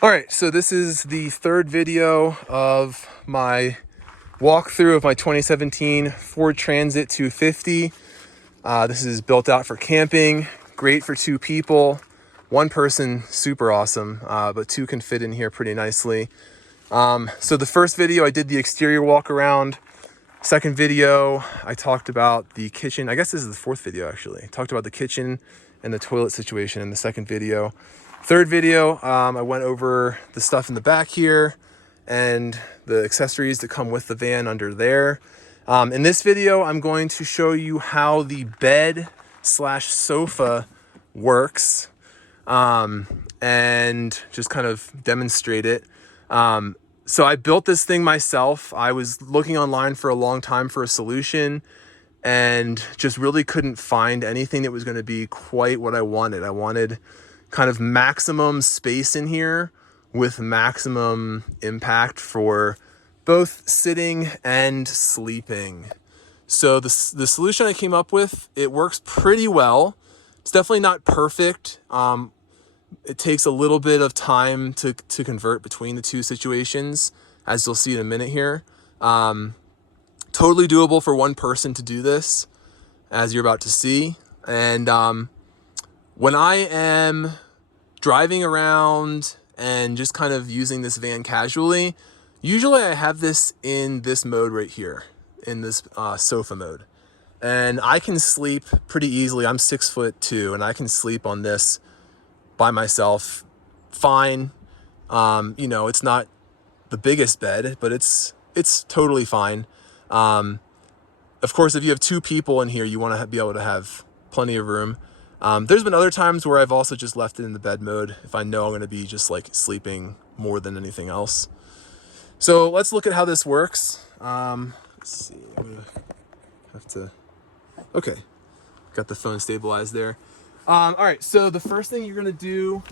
All right, so this is the third video of my walkthrough of my 2017 Ford Transit 250. This is built out for camping, great for two people. One person, super awesome, but two can fit in here pretty nicely. So the first video, I did the exterior walk around. Second video, I talked about the kitchen. I guess this is the fourth video, actually. I talked about the kitchen and the toilet situation in the second video. Third video, I went over the stuff in the back here and the accessories that come with the van under there. In this video, I'm going to show you how the bed slash sofa works, and just kind of demonstrate it. So I built this thing myself. I was looking online for a long time for a solution and just really couldn't find anything that was going to be quite what I wanted. I wanted kind of maximum space in here with maximum impact for both sitting and sleeping. So the solution I came up with, it works pretty well. It's definitely not perfect. It takes a little bit of time to convert between the two situations, as you'll see in a minute here. Totally doable for one person to do this, as you're about to see. And when I am driving around and just kind of using this van casually, usually I have this in this mode right here, in this sofa mode. And I can sleep pretty easily. I'm 6'2", and I can sleep on this by myself fine. You know, it's not the biggest bed, but it's totally fine. Of course, if you have two people in here, you want to be able to have plenty of room. There's been other times where I've also just left it in the bed mode if I know I'm going to be just like sleeping more than anything else. So let's look at how this works. Let's see, I'm gonna have to, okay, got the phone stabilized there. All right, so the first thing you're gonna do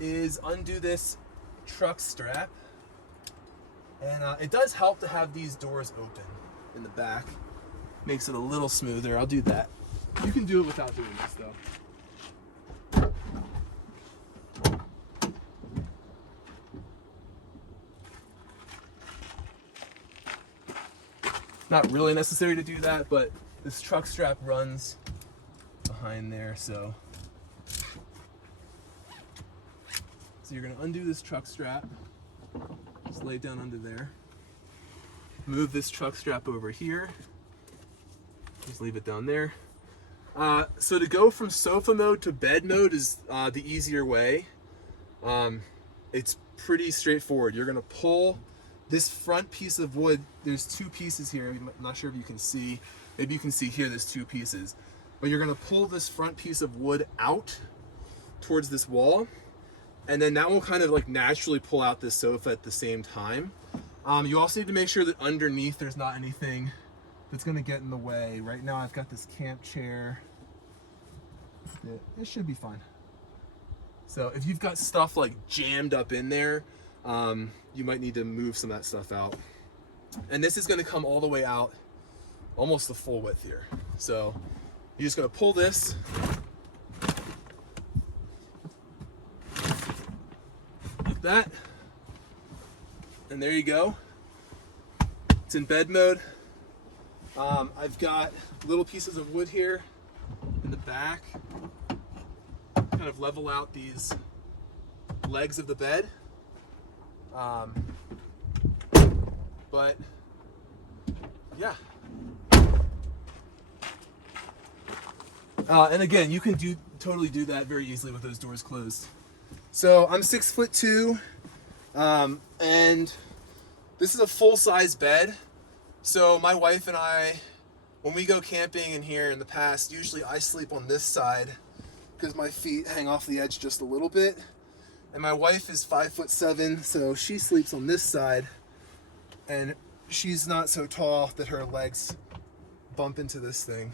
is undo this truck strap. And it does help to have these doors open in the back. Makes it a little smoother. I'll do that. You can do it without doing this though. Not really necessary to do that, but this truck strap runs behind there, so you're gonna undo this truck strap, just lay it down under there, move this truck strap over here, just leave it down there. So to go from sofa mode to bed mode is the easier way. It's pretty straightforward. You're gonna pull this front piece of wood. There's two pieces here. I'm not sure if you can see. Maybe you can see here there's two pieces. But you're gonna pull this front piece of wood out towards this wall, and then that will kind of like naturally pull out this sofa at the same time. You also need to make sure that underneath there's not anything that's gonna get in the way. Right now I've got this camp chair. It should be fine. So if you've got stuff like jammed up in there, you might need to move some of that stuff out. And this is gonna come all the way out, almost the full width here. So you're just gonna pull this, like that, and there you go. It's in bed mode. I've got little pieces of wood here in the back, kind of level out these legs of the bed. But yeah. And again, you can totally do that very easily with those doors closed. So I'm 6'2", and this is a full-size bed. So my wife and I, when we go camping in here in the past, usually I sleep on this side because my feet hang off the edge just a little bit. And my wife is 5'7", so she sleeps on this side, and she's not so tall that her legs bump into this thing.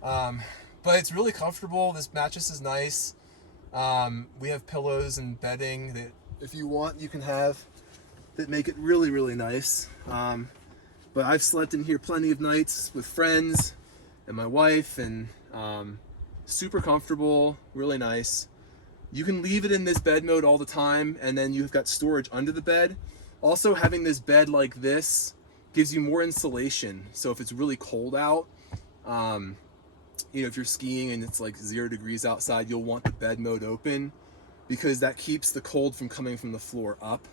But it's really comfortable. This mattress is nice. We have pillows and bedding that if you want you can have that make it really, really nice. But I've slept in here plenty of nights with friends and my wife, and super comfortable, really nice. You can leave it in this bed mode all the time, and then you've got storage under the bed. Also, having this bed like this gives you more insulation. So if it's really cold out, you know, if you're skiing and it's like 0 degrees outside, you'll want the bed mode open because that keeps the cold from coming from the floor up.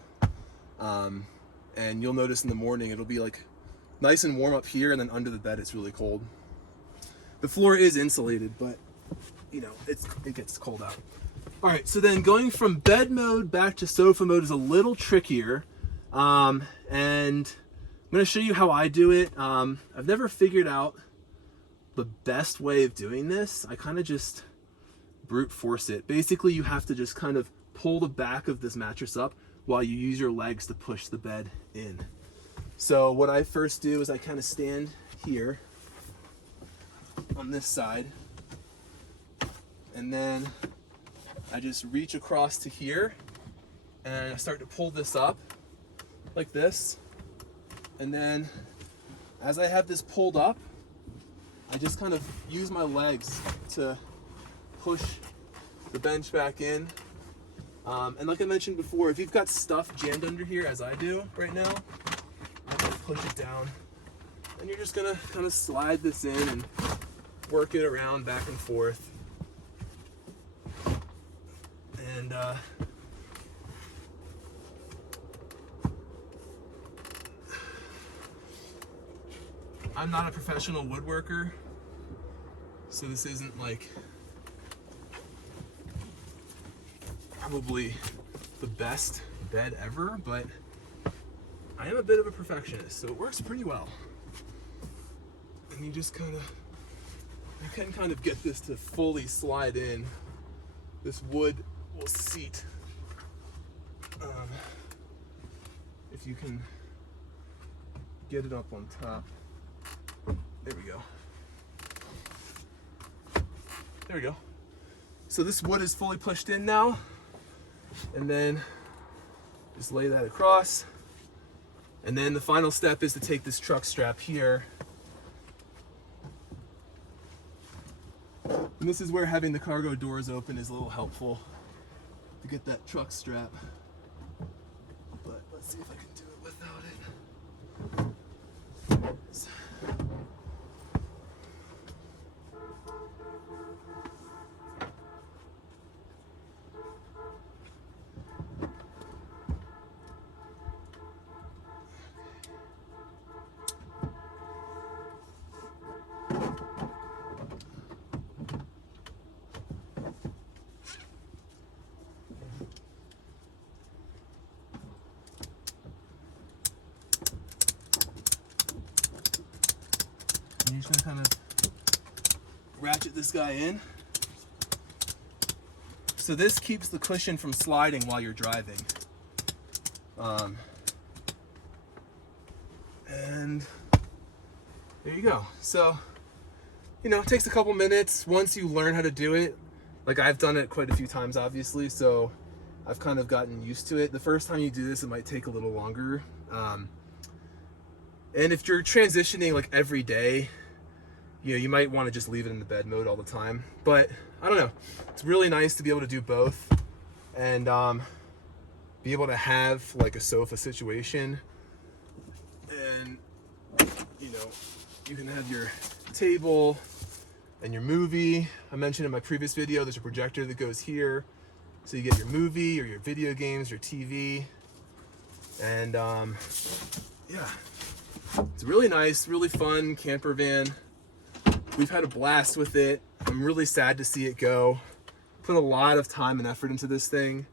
And you'll notice in the morning it'll be like nice and warm up here, and then under the bed it's really cold. The floor is insulated, but you know, it gets cold out. All right, so then going from bed mode back to sofa mode is a little trickier. And I'm gonna show you how I do it. I've never figured out the best way of doing this. I kind of just brute force it. Basically, you have to just kind of pull the back of this mattress up while you use your legs to push the bed in. So what I first do is I kind of stand here on this side, and then I just reach across to here, and I start to pull this up like this. And then as I have this pulled up, I just kind of use my legs to push the bench back in. And like I mentioned before, if you've got stuff jammed under here, as I do right now, I'm gonna push it down. And you're just gonna kind of slide this in and work it around back and forth. And I'm not a professional woodworker, so this isn't like probably the best bed ever, but I am a bit of a perfectionist, so it works pretty well. And you just kind of, you can kind of get this to fully slide in. This wood will seat if you can get it up on top. There we go. There we go. So this wood is fully pushed in now, and then just lay that across. And then the final step is to take this truck strap here. And this is where having the cargo doors open is a little helpful to get that truck strap. But let's see if I can do it without it. You're just gonna kind of ratchet this guy in. So this keeps the cushion from sliding while you're driving. And there you go. So, you know, it takes a couple minutes once you learn how to do it. Like, I've done it quite a few times, obviously, so I've kind of gotten used to it. The first time you do this, it might take a little longer. And if you're transitioning like every day, you know, you might want to just leave it in the bed mode all the time. But I don't know, it's really nice to be able to do both and be able to have like a sofa situation. And you know, you can have your table and your movie. I mentioned in my previous video, there's a projector that goes here, so you get your movie or your video games, your TV. And yeah, it's really nice, really fun camper van. We've had a blast with it. I'm really sad to see it go. Put a lot of time and effort into this thing.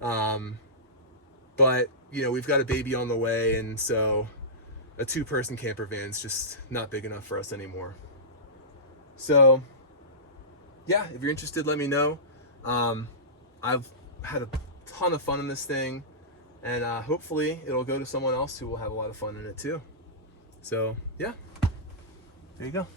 But you know, we've got a baby on the way, and so a 2-person camper van is just not big enough for us anymore. So yeah, if you're interested, let me know. I've had a ton of fun in this thing, and hopefully it'll go to someone else who will have a lot of fun in it too. So yeah, there you go.